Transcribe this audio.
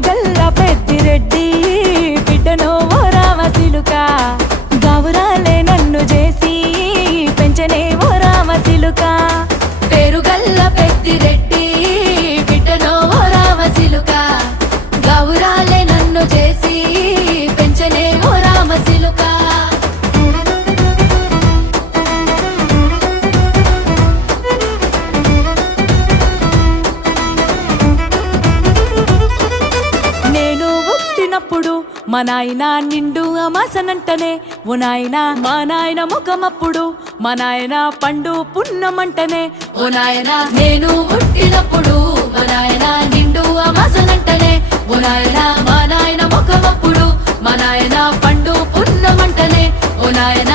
పేరుగల్ల పెద్దిరెడ్డి బిడ్డనో ఓ రామసిలుక గౌరాలే నన్ను చేసి పెంచనే ఓ రామసిలుక పేరుగల్ల పెద్దిరెడ్డి బిడ్డనో ఓ రామసిలుక గౌరాలే నన్ను చేసి పెంచనే ఓ రామసిలుక మా నాయన నిండు అమాసనంటనే ఓ నాయన మా నాయన ముఖమప్పుడు మా నాయన పండు పున్నమంటనే ఓ నాయన నేను పుట్టినప్పుడు మా నాయన నిండు అమాసనంటనే ఓ నాయన మా నాయన ముఖమప్పుడు మా నాయన పండు పున్నమంటనే ఓ నాయన